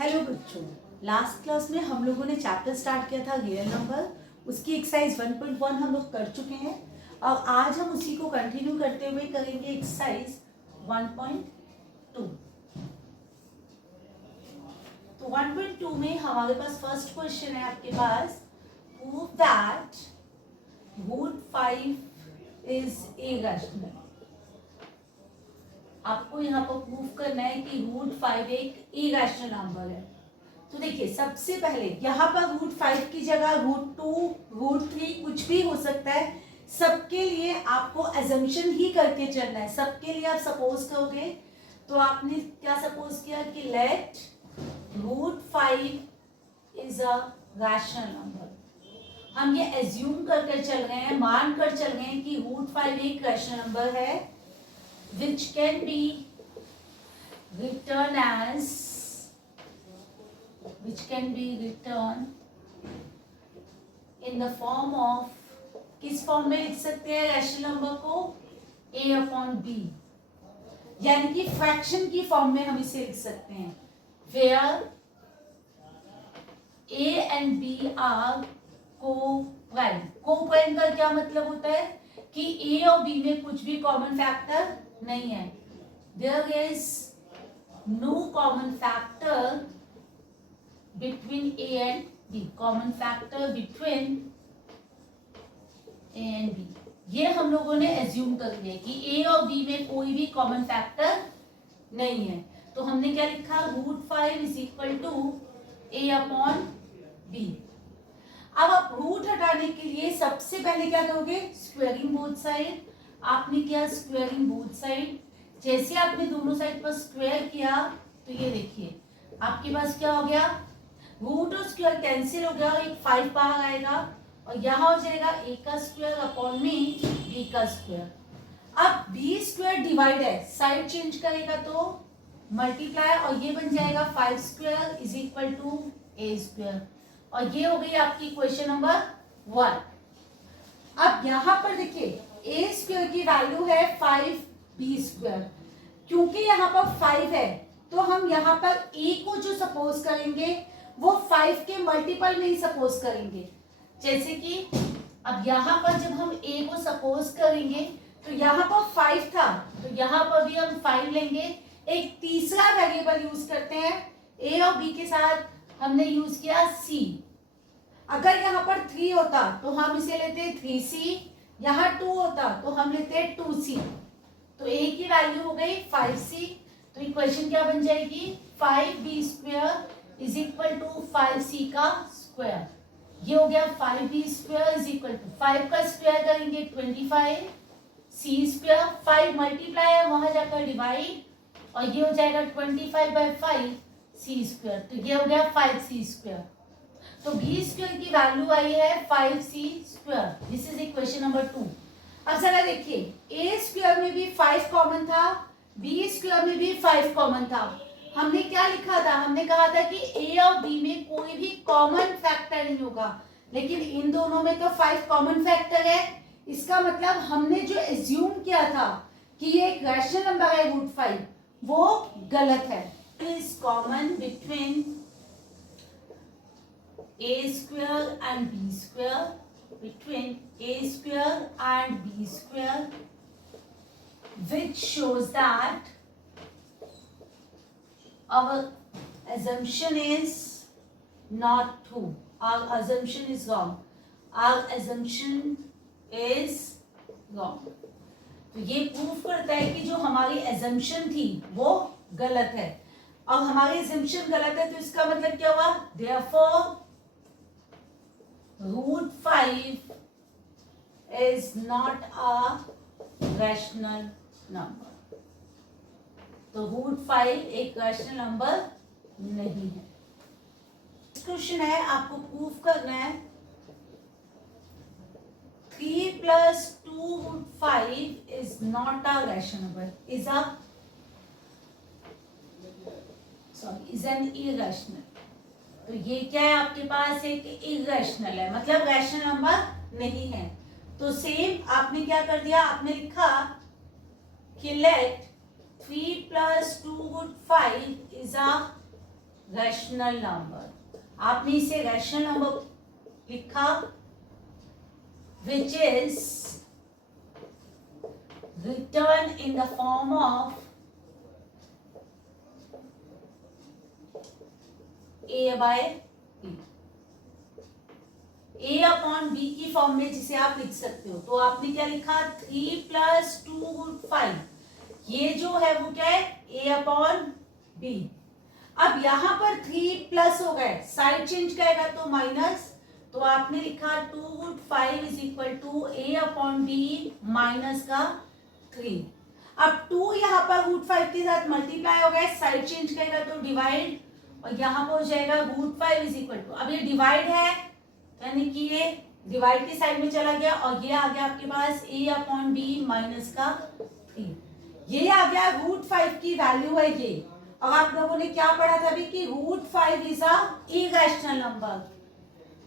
Hello बच्चों, last class में हम लोगों ने चैप्टर स्टार्ट किया था रियल नंबर। उसकी एक्सरसाइज 1.1 हम लोग कर चुके हैं और आज हम उसी को कंटिन्यू करते हुए करेंगे एक्सरसाइज 1.2। तो 1.2 में हमारे पास फर्स्ट क्वेश्चन है आपके पास, prove that root 5 is irrational. आपको यहाँ पर प्रूव करना है कि रूट 5 एक इरेशनल नंबर है। तो देखिए, सबसे पहले यहाँ पर रूट 5 की जगह रूट 2, रूट 3 कुछ भी हो सकता है। सबके लिए आपको अजम्पशन ही करके चलना है। सबके लिए आप सपोज करोगे तो आपने क्या सपोज किया कि let root 5 is a rational number. हम ये एज्यूम करके चल रहे हैं, मान कर चल रहे हैं कि रूट 5 एक रैशनल नंबर है which can be written as in the form of, किस फॉर्म में लिख सकते हैं रैशनल नंबर को? a अपॉन b, यानी कि फ्रैक्शन की फॉर्म में हम इसे लिख सकते हैं where a and b are co-prime। co-prime का क्या मतलब होता है कि a और b में कुछ भी कॉमन फैक्टर नहीं है। There is no common factor between A and B। Common factor between A and B, ये हम लोगों ने एज्यूम कर लिया कि A और B में कोई भी कॉमन फैक्टर नहीं है। तो हमने क्या लिखा? Root 5 is equal to A upon B। अब आप रूट हटाने के लिए सबसे पहले क्या करोगे? Squaring both side. आपने किया स्क्वायरिंग बोथ साइड। जैसे आपने दोनों साइड पर स्क्वायर किया तो ये देखिए आपके पास क्या हो गया? रूट और स्क्वायर कैंसिल हो गया और एक 5 बाहर आएगा और यहाँ हो जाएगा a का स्क्वायर अपॉन में b का स्क्वायर। अब b स्क्वायर डिवाइड है, साइड चेंज करेगा तो मल्टीप्लाई और ये बन जाएगा 5 square is equal to a square. और ये हो गई आपकी इक्वेशन नंबर 1। अब यहाँ पर देखिए a स्क्वायर की वैल्यू है 5b स्क्वायर। क्योंकि यहाँ पर 5 है तो हम यहाँ पर a को जो सपोज करेंगे वो 5 के मल्टीपल में ही सपोज करेंगे। जैसे कि अब यहाँ पर जब हम a को सपोज करेंगे तो यहाँ पर 5 था तो यहाँ पर भी हम 5 लेंगे। एक तीसरा वेरिएबल यूज करते हैं, a और b के साथ हमने यूज किया c। अगर यहाँ पर 3 होता तो हम इसे लेते 3c, यहाँ 2 होता तो हम लेते 2c। तो a की वैल्यू हो गई 5c। तो इक्वेशन क्या बन जाएगी? 5b square is equal to 5c का स्क्वायर। ये हो गया 5b square is equal to 5 का स्क्वायर करेंगे 25, c स्क्वायर 5 मल्टीप्लाई है वहां जाकर डिवाइड और ये हो जाएगा 25/5 c स्क्वायर। तो ये हो गया 5c स्क्वायर। तो b स्क्वायर की वैल्यू आई है 5c square. This is equation number 2। अब जरा देखिए, a स्क्वायर में भी 5 कॉमन था, b स्क्वायर में भी 5 कॉमन था। हमने क्या लिखा था? हमने कहा था कि a और b में कोई भी कॉमन फैक्टर नहीं होगा, लेकिन इन दोनों में तो 5 कॉमन फैक्टर है। इसका मतलब हमने जो एज्यूम किया था कि ये एक रैशनल नंबर है रूट 5, वो गलत है। Is common between a square and b square, between a square and b square, which shows that our assumption is not true. Our assumption is wrong. Our assumption is wrong. तो ये proof करता है कि जो हमारी assumption थी वो गलत है। अब हमारी assumption गलत है तो इसका मतलब क्या हुआ? Therefore root 5 is not a rational number। तो रूट 5 एक रैशनल नंबर नहीं है। क्वेश्चन है, आपको प्रूफ करना है 3 plus 2 root 5 is not a rational number, is an irrational। तो ये क्या है? आपके पास एक इरेशनल है, मतलब रैशनल नंबर नहीं है। तो सेम आपने क्या कर दिया? आपने लिखा कि let 3 plus 2 root 5 is a rational number. आपने इसे रैशनल नंबर लिखा which is written in the form of a by b। a upon b की फॉर्म में जिसे आप लिख सकते हो। तो आपने क्या लिखा 3 + 2 रूट 5, ये जो है वो क्या है a अपॉन b। अब यहां पर 3 प्लस हो गए, साइड चेंज करेगा तो माइनस, तो आपने लिखा 2 root 5 is equal to a upon b minus का 3। अब 2 यहाँ पर रूट 5 के साथ मल्टीप्लाई हो गए, साइड चेंज करेगा तो डिवाइड, और यहाँ पर हो जाएगा रूट 5 इज इक्वल टू, अब ये डिवाइड है यानी कि ये डिवाइड की साइड में चला गया, और ये आ गया आपके पास a अपॉन b माइनस का 3। ये आ गया रूट 5 की वैल्यू है ये। और आप लोगों ने क्या पढ़ा था अभी कि root 5 is a irrational number,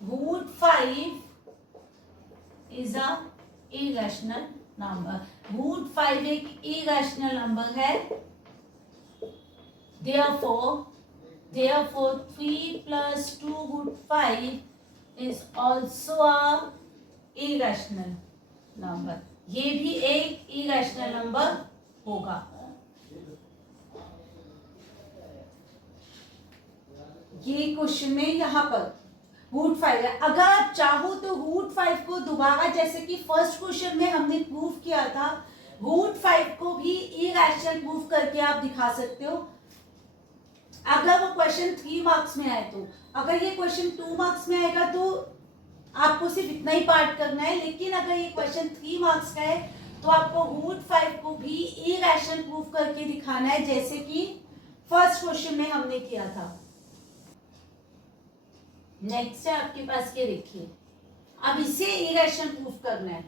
root 5 is a irrational number, root 5 एक इरेशनल नंबर है। therefore 3 + 2 root 5 is also a irrational number, ये भी एक irrational number होगा। ये क्वेश्चन में यहाँ पर रूट 5 है। अगर आप चाहो तो रूट 5 को दोबारा, जैसे कि फर्स्ट क्वेश्चन में हमने प्रूव किया था, रूट 5 को भी इरेशनल प्रूव करके आप दिखा सकते हो, अगर वो क्वेश्चन 3 मार्क्स में आए तो। अगर ये क्वेश्चन 2 मार्क्स में आएगा तो आपको सिर्फ इतना ही पार्ट करना है, लेकिन अगर ये क्वेश्चन 3 मार्क्स का है तो आपको रूट 5 को भी इरेशनल प्रूफ करके दिखाना है, जैसे कि फर्स्ट क्वेश्चन में हमने किया था। नेक्स्ट है आपके पास, ये देखिए, अब इसे इरेशनल प्रूफ करना है,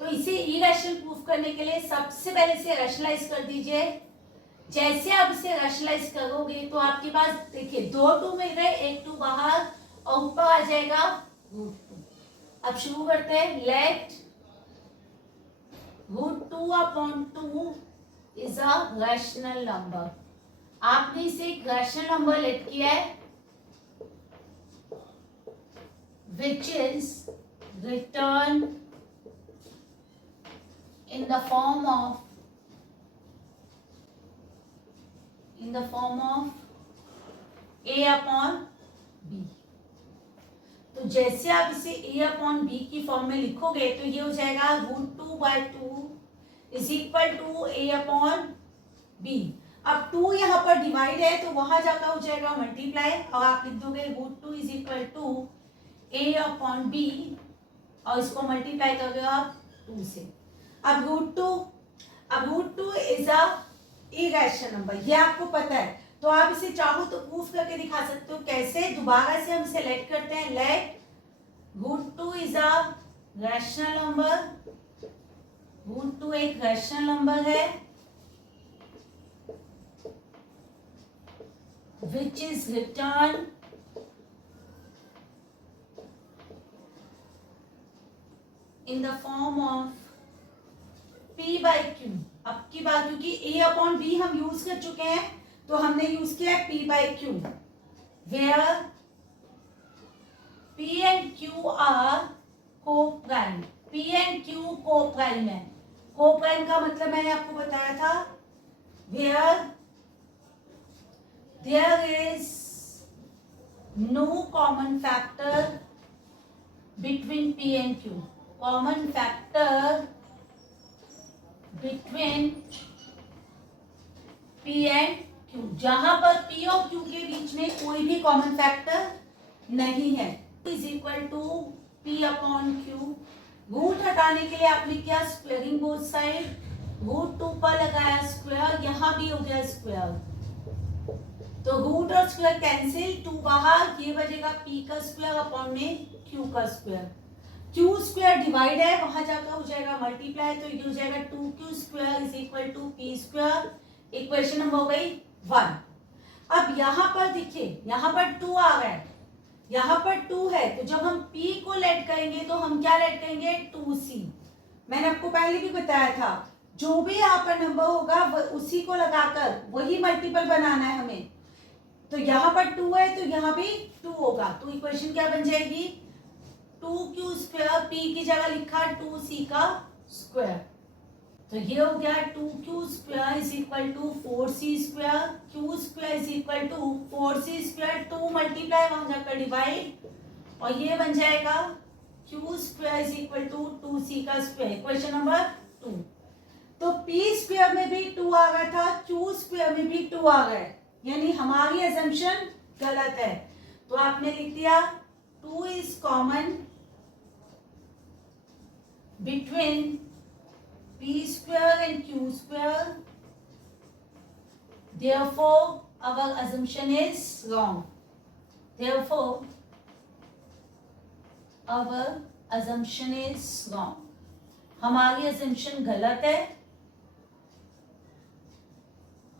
तो इसे इरेशनल प्रूफ करने के लिए सबसे पहले इसे रैशनलाइज कर दीजिए। जैसे आप इसे रैशनलाइज करोगे तो आपके पास देखिए 2 2 मिल गए, एक 2 बाहर, और ऊपर आ जाएगा रूट 2। अब शुरू करते हैं। Let root 2 upon 2 is a rational number. आपने इसे एक रैशनल नंबर लेट किया है which is written in the form of a upon b। तो जैसे आप इसे a अपॉन b की फॉर्म में लिखोगे तो ये हो जाएगा root 2/2 is equal to a upon b। अब 2 यहाँ पर डिवाइड है तो वहां जाकर हो जाएगा मल्टीप्लाई, और आप लिख दोगे root 2 is equal to a upon b, और इसको मल्टीप्लाई करोगे आप 2 से। अब root two is a irrational number, ये आपको पता है, तो आप इसे चाहो तो प्रूफ करके दिखा सकते हो। कैसे? दोबारा से हम सेलेक्ट करते हैं, let root 2 is a rational number, root 2 एक रैशनल नंबर है which is written in the form of p/q। अब की बात, क्योंकि a अपॉन b हम यूज कर चुके हैं तो हमने यूज किया है p/q, where p and q are co-prime। p and q co-prime है। co-prime का मतलब मैंने आपको बताया था, where there is no common factor between p and q। common factor between p and q, जहां पर p और q के बीच में कोई भी कॉमन फैक्टर नहीं है, is equal to p upon q। Root हटाने के लिए आपने किया स्क्वायरिंग बोथ साइड, रूट 2 पर लगाया स्क्वायर, यहां भी हो गया स्क्वायर, तो रूट और स्क्वायर कैंसिल, 2 बाहर, ये बचेगा p का स्क्वायर अपॉन में q का स्क्वायर। q स्क्वायर डिवाइड है, वहां जाकर हो जाएगा मल्टीप्लाई, तो ये हो जाएगा 2q square is equal to p square. Equation number हो गई 1। अब यहाँ पर देखिए, यहाँ पर 2 आ गए, यहाँ पर 2 है, तो जब हम p को लेट करेंगे तो हम क्या लेट करेंगे 2c। मैंने आपको पहले भी बताया था, जो भी यहाँ पर नंबर होगा उसी को लगाकर वही मल्टीपल बनाना है हमें। तो यहाँ पर 2 है तो यहाँ भी 2 होगा, तो इक्वेशन क्या बन जाएगी 2q स्क्वायर, p की जगह लिखा 2c का स्क्वायर, तो ये हो गया 2q square is equal to 4c square, q square is equal to 4c square, 2 multiply वहां जाकर डिवाइड, और ये बन जाएगा q square is equal to 2c का स्क्वायर, इक्वेशन नंबर 2। तो p स्क्वायर में भी 2 आ गया था, q स्क्वायर में भी 2 आ गए, यानी हमारी अजम्पशन गलत है, तो आपने लिख दिया 2 is common between p square and q square, therefore our assumption is wrong, therefore our assumption is wrong, हमारी assumption गलत है,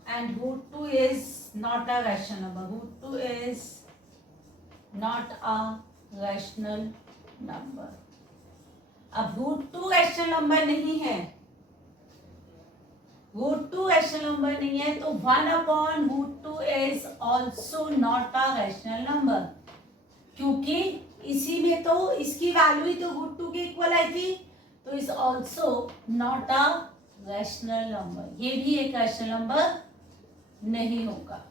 and root 2 is not a rational number, root 2 is not a rational number। अब root 2 rational number नहीं है, root 2 rational number नहीं है, तो 1/√2 is also not a rational number, क्योंकि इसी में तो इसकी वैल्यू ही तो रूट 2 के इक्वल आई थी, तो is also not a rational number, ये भी एक रैशनल नंबर नहीं होगा।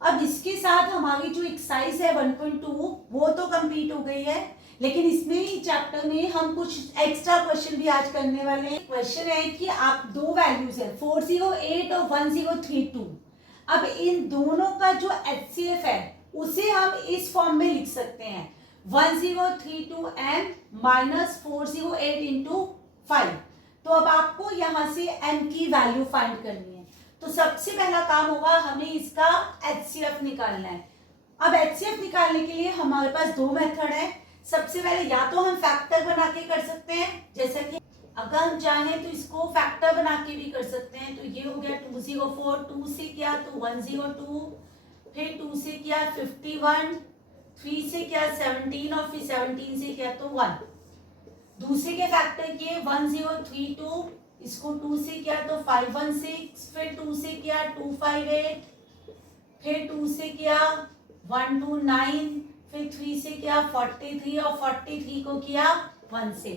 अब इसके साथ हमारी जो एक्सरसाइज है 1.2 वो तो कंप्लीट हो गई है, लेकिन इसमें ही चैप्टर में हम कुछ एक्स्ट्रा क्वेश्चन भी आज करने वाले हैं। क्वेश्चन है कि आप दो वैल्यूज है 408 और 1032, अब इन दोनों का जो HCF है उसे हम इस फॉर्म में लिख सकते हैं 1032m माइनस 408 इंटू 5। तो अब आपको यहां से m की वैल्यू फाइंड करनी है, तो सबसे पहला काम होगा हमें इसका HCF निकालना है। अब HCF निकालने के लिए हमारे पास दो मेथड है। सबसे पहले या तो हम फैक्टर बना के कर सकते हैं, जैसा कि अगर हम चाहें तो इसको फैक्टर बना के भी कर सकते हैं। तो ये हो गया 204, 2 से किया तो 102, फिर 2 से किया 51, 3 से किया 17 और फिर 17 से किया तो 1। दूसरे के फैक्टर किए 1032, इसको 2 से किया तो 516, फिर 2 से किया 258, फिर 2 से किया 129, फिर 3 से किया 43 और 43 को किया 1 से।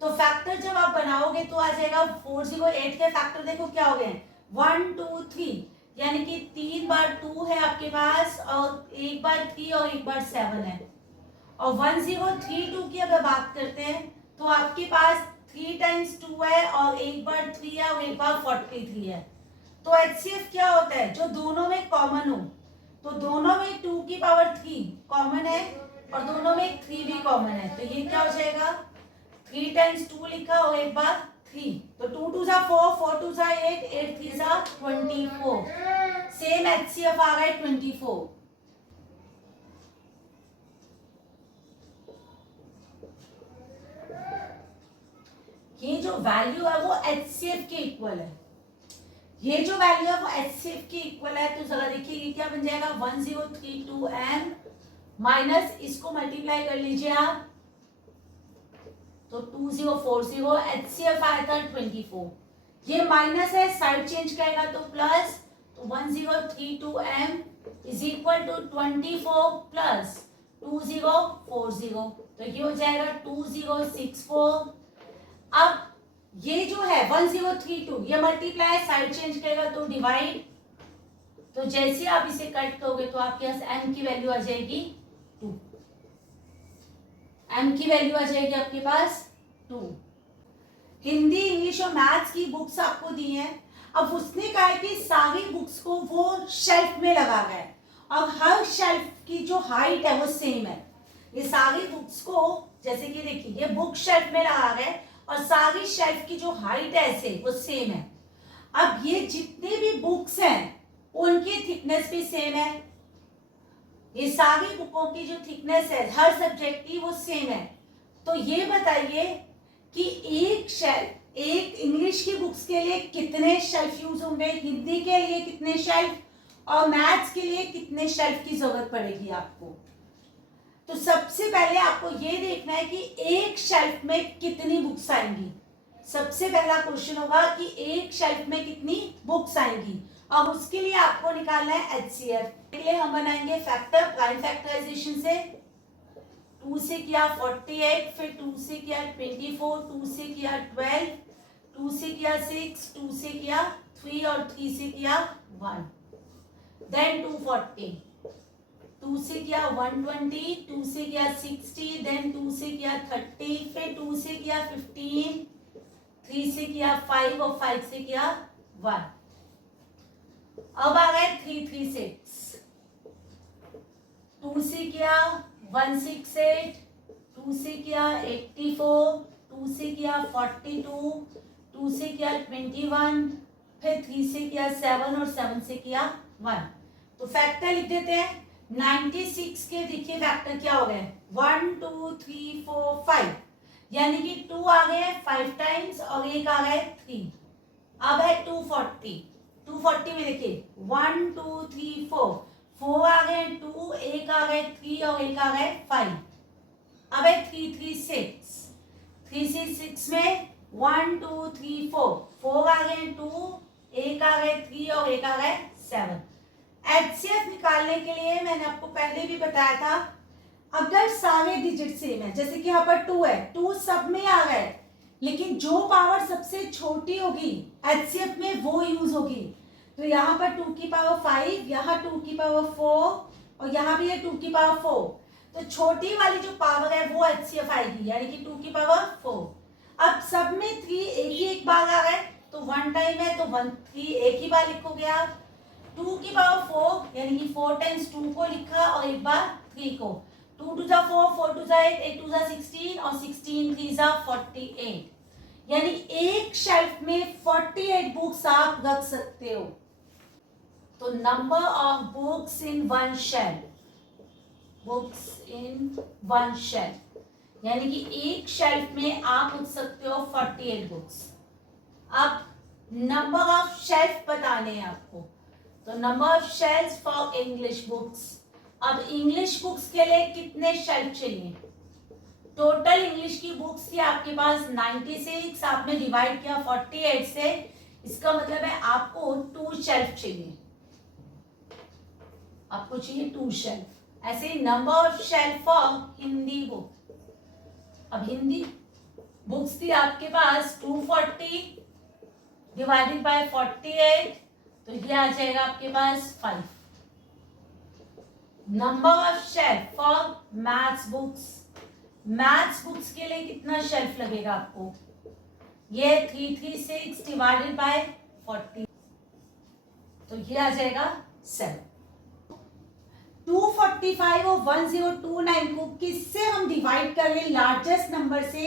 तो फैक्टर जब आप बनाओगे तो आ जाएगा 408 के फैक्टर देखो क्या हो गए 1 2 3, यानी कि 3 बार 2 है आपके पास और 1 बार 3 और 1 बार 7 है। और 1032 की अगर बात करते हैं तो आपके पास 3 टाइम्स 2 है और 1 बार 3 है और 1 बार 43 है। तो HCF क्या होता है जो दोनों में कॉमन हो, तो दोनों में 2 की पावर 3 कॉमन है और दोनों में 3 भी कॉमन है, तो ये क्या हो जाएगा 3 टाइम्स 2 लिखा और 1 बार 3, तो 2 2 जा 4, 4 2 जा 8, 8 3 जा 24, सेम HCF आ गया 24। ये जो वैल्यू है वो HCF के इक्वल है, ये जो वैल्यू है वो HCF के इक्वल है। तो जरा देखिए ये क्या बन जाएगा 1032m माइनस इसको मल्टीप्लाई कर लीजिए आप तो 2040, HCF आया था 24, ये माइनस है साइड चेंज करेगा तो प्लस, तो 1032m is equal to 24 plus 2040, तो ये हो जाएगा 2064। अब ये जो है 1032 ये मल्टीप्लाई साइड चेंज करेगा तो डिवाइड, तो जैसे आप इसे कट करोगे तो आपके पास m की वैल्यू आ जाएगी 2, m की वैल्यू आ जाएगी आपके पास 2। हिंदी इंग्लिश और मैथ्स की बुक्स आपको दी है। अब उसने कहा है कि सारी बुक्स को वो शेल्फ में लगा गया है और हर शेल्फ की जो हाइट है वो सेम है। ये सारी बुक्स को जैसे कि देखिए ये बुक शेल्फ में लगा गए और सारी शेल्फ की जो हाइट है ऐसे वो सेम है। अब ये जितने भी बुक्स हैं उनकी थिकनेस भी सेम है, ये सारी बुकों की जो थिकनेस है हर सब्जेक्ट की वो सेम है। तो ये बताइए कि एक शेल्फ, एक इंग्लिश की बुक्स के लिए कितने शेल्फ यूज होंगे, हिंदी के लिए कितने शेल्फ और मैथ्स के लिए कितने शेल्फ की जरूरत पड़ेगी आपको। तो सबसे पहले आपको ये देखना है कि एक शेल्फ में कितनी बुक्स आएंगी। सबसे पहला क्वेश्चन होगा कि एक शेल्फ में कितनी बुक्स आएंगी। अब उसके लिए आपको निकालना है HCF के लिए हम बनाएंगे फैक्टर प्राइम फैक्टराइजेशन से। 2 से किया 48, फिर 2 से किया 24, 2 से किया 12, 2 से किया 6, 2 से किया 3 और 3 से किया 1, देन 240, 2 से किया 120, 2 से किया 60, देन 2 से किया 30, फिर 2 से किया 15, 3 से किया 5 और 5 से किया 1। अब आ गए 336, 2 से किया 168, 2 से किया 84, 2 से किया 42, 2 से किया 21, फिर 3 से किया 7 और 7 से किया 1। तो फैक्टर लिख देते हैं। 96 के देखिए फैक्टर क्या हो गए, 1 2 3 4 5, यानी कि 2 आ गए 5 टाइम्स और एक आ गए 3। अब है 240, 240 में देखिए 1 2 3 4, 4 आ गए 2, एक आ गए 3 और एक आ गए 5। अब है 336, 336 में 1 2 3 4, 4 आ गए 2, एक आ गए 3 और एक आ गए 7। HCF निकालने के लिए मैंने आपको पहले भी बताया था, अगर सारे डिजिट सेम है, जैसे कि यहाँ पर 2 है, 2 सब में आ गए, लेकिन जो पावर सबसे छोटी होगी HCF में वो यूज होगी। तो यहाँ पर 2 की पावर 5, यहाँ 2 की पावर 4 और यहाँ भी है 2 की पावर 4। तो छोटी वाली जो पावर है वो HCF आएगी, यानी कि 2 की पावर 4। अब सब में 3 एक बार आ गए, तो 1 टाइम है तो 1 3 एक ही बार लिखोगे आप। 2 की पावर 4 यानी कि 4 टाइम्स 2 को लिखा और एक बार 3 को। 2 2 4, 4 2 8, 8 2 16 और 16 3 48, यानी एक शेल्फ में 48 बुक्स आप रख सकते हो। तो number of books in one shelf, books in one shelf, यानी कि एक शेल्फ में आप रख सकते हो 48 बुक्स। अब नंबर ऑफ शेल्फ बताने हैं आपको, तो number of shelf for English books. अब इंग्लिश बुक्स के लिए कितने शेल्फ चाहिए? टोटल इंग्लिश की बुक्स थी आपके पास 96, आपने डिवाइड किया 48 से, इसका मतलब है आपको 2 शेल्फ चाहिए, आपको चाहिए 2 शेल्फ। ऐसे number of shelf for Hindi book. अब हिंदी बुक्स थी आपके पास 240 डिवाइडेड बाय 48, तो ये आ जाएगा आपके पास 5। Number of shelf for maths books, maths books के लिए कितना शेल्फ लगेगा आपको? ये 336 डिवाइडेड बाय 40, तो ये आ जाएगा 7। 245 और 1029 को किससे हम डिवाइड कर रहे हैं? लार्जेस्ट नंबर से,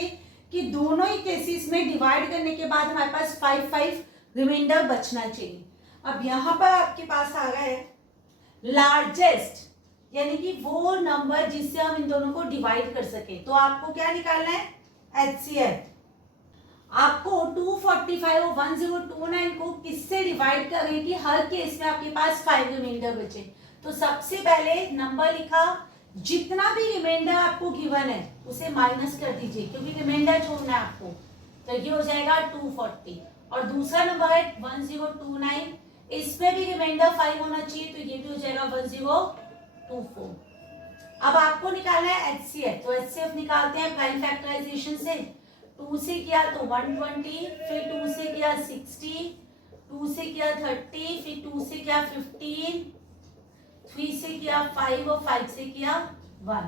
कि दोनों ही केसेस में डिवाइड करने के बाद हमारे पास 5 5 रिमाइंडर बचना चाहिए। अब यहां पर आपके पास आ गया है लार्जेस्ट, यानी कि वो नंबर जिससे हम इन दोनों को डिवाइड कर सके। तो आपको क्या निकालना है? HCF। आपको 245 और 1029 को किससे डिवाइड करें कि हर केस में आपके पास 5 रिमाइंडर बचे। तो सबसे पहले नंबर लिखा, जितना भी रिमाइंडर आपको गिवन है उसे माइनस कर दीजिए, क्योंकि रिमाइंडर छोड़ना है आपको। तो ये हो जाएगा 240। और दूसरा नंबर है 1029, इसमें भी रिमाइंडर 5 होना चाहिए, तो ये भी हो जाएगा 1024। अब आपको निकालना है HCF। तो HCF निकालते हैं प्राइम फैक्टराइजेशन से। 2 से किया तो 120, फिर 2 से किया 60, 2 से किया 30, फिर 2 से किया 15, 3 से किया 5 और 5 से किया 1,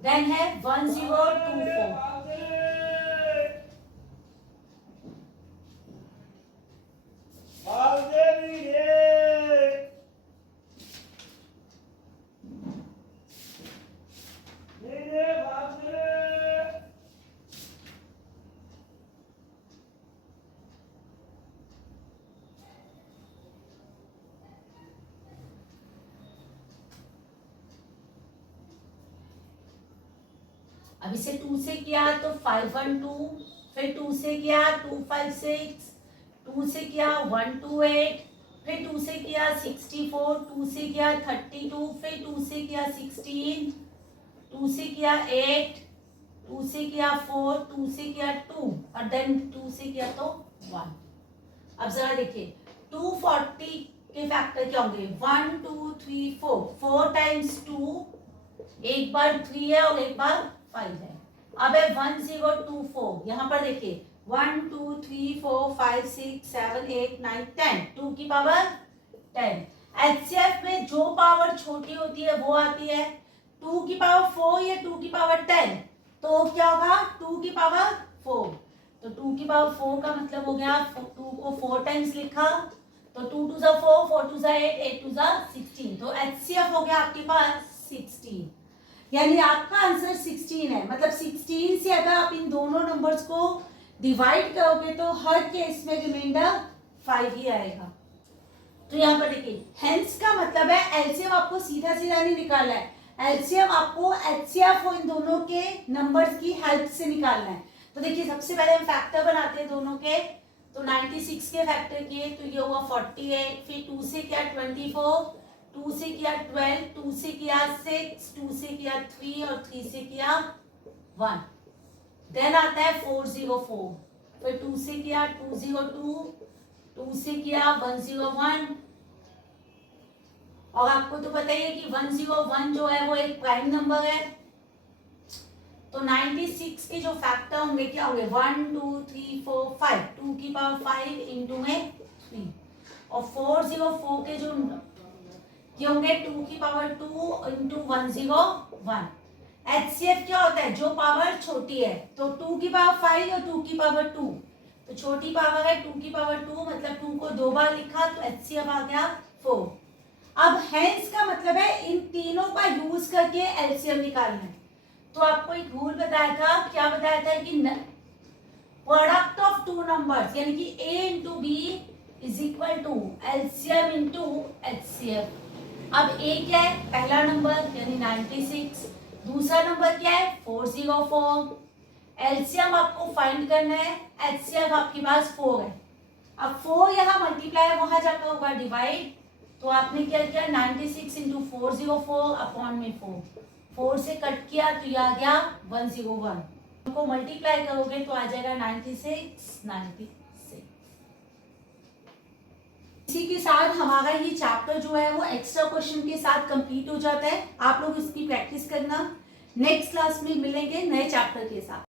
देन है 1024। अब इसे 2 से किया तो 512, फिर 2 से किया 256, 2 से किया 128, फिर 2 से किया 64, 2 से किया 32, फिर 2 से किया 16, 2 से किया 8, 2 से किया 4, 2 से किया 2 और देन 2 से किया तो 1। अब जरा देखिए 240 के फैक्टर क्या होंगे 1 2 3 4 4 टाइम्स 2 एक बार 3 है और एक बार 5 है। अब है 1024 यहाँ पर देखिए 1 2 3 4 5 6 7 8 9 10 2 की पावर 10। एचसीएफ में जो पावर छोटी होती है वो आती है 2 की पावर 4 या 2 की पावर 10, तो क्या होगा 2 की पावर 4। तो 2 की पावर 4 का मतलब हो गया 2 को 4 टाइम्स लिखा तो 2 2 जा 4 4 2 जा 8 8 2 जा 16, तो एचसीएफ हो गया आपके पास 16, यानी आपका आंसर 16 है। मतलब 16 से अगर आप इन दोनों नंबर्स को डिवाइड करोगे तो हर केस में रिमाइंडर 5 ही आएगा। तो यहाँ पर देखिए हेंस का मतलब है एलसीएम आपको सीधा सीधा नहीं निकालना है, एलसीएम आपको एचसीएफ और इन दोनों के नंबर्स की हेल्प से निकालना है। तो देखिए सबसे पहले हम फैक्टर बनाते हैं दोनों के, तो 96 के फैक्टर किए तो ये हुआ 48, फिर 2 से किया 24, 2 से किया 12, 2 से किया 6, 2 से किया 3 और 3 से किया 1। देन आता है 404, फिर 2 से किया 202, 2 से किया 101, और आपको तो पता ही है कि 101 जो है वो एक प्राइम नंबर है। तो 96 के जो फैक्टर होंगे क्या होंगे 1 2 3 4 5, 2 की पावर 5 इंटू में 3, और 404 के जो ये होंगे 2 की पावर 2 इंटू 101। एचसीएफ क्या होता है जो पावर छोटी है, तो 2 की पावर 5 और 2 की पावर 2, तो छोटी पावर है 2 की पावर 2, मतलब 2 को 2 बार लिखा तो एचसीएफ आ गया 4। अब हेंस का मतलब है इन तीनों का यूज करके एलसीएम निकालना है। तो आपको एक रूल बताया था, क्या बताया था कि प्रोडक्ट ऑफ टू नंबर्स यानी कि a into B is equal to LCM into HCF. अब a क्या है पहला नंबर यानी 96, दूसरा नंबर क्या है 404, एलसीएम आपको फाइंड करना है, एचसीएफ आपके पास 4 है। अब 4 यहाँ मल्टीप्लाई वहां जाकर होगा डिवाइड, तो आपने क्या किया 96 इंटू 404 अपॉन में 4 से कट किया तो ये आ गया 101, को मल्टीप्लाई करोगे तो आ जाएगा 96। इसी के साथ हमारा ये चैप्टर जो है वो एक्स्ट्रा क्वेश्चन के साथ कंप्लीट हो जाता है। आप लोग इसकी प्रैक्टिस करना, नेक्स्ट क्लास में मिलेंगे नए चैप्टर के साथ।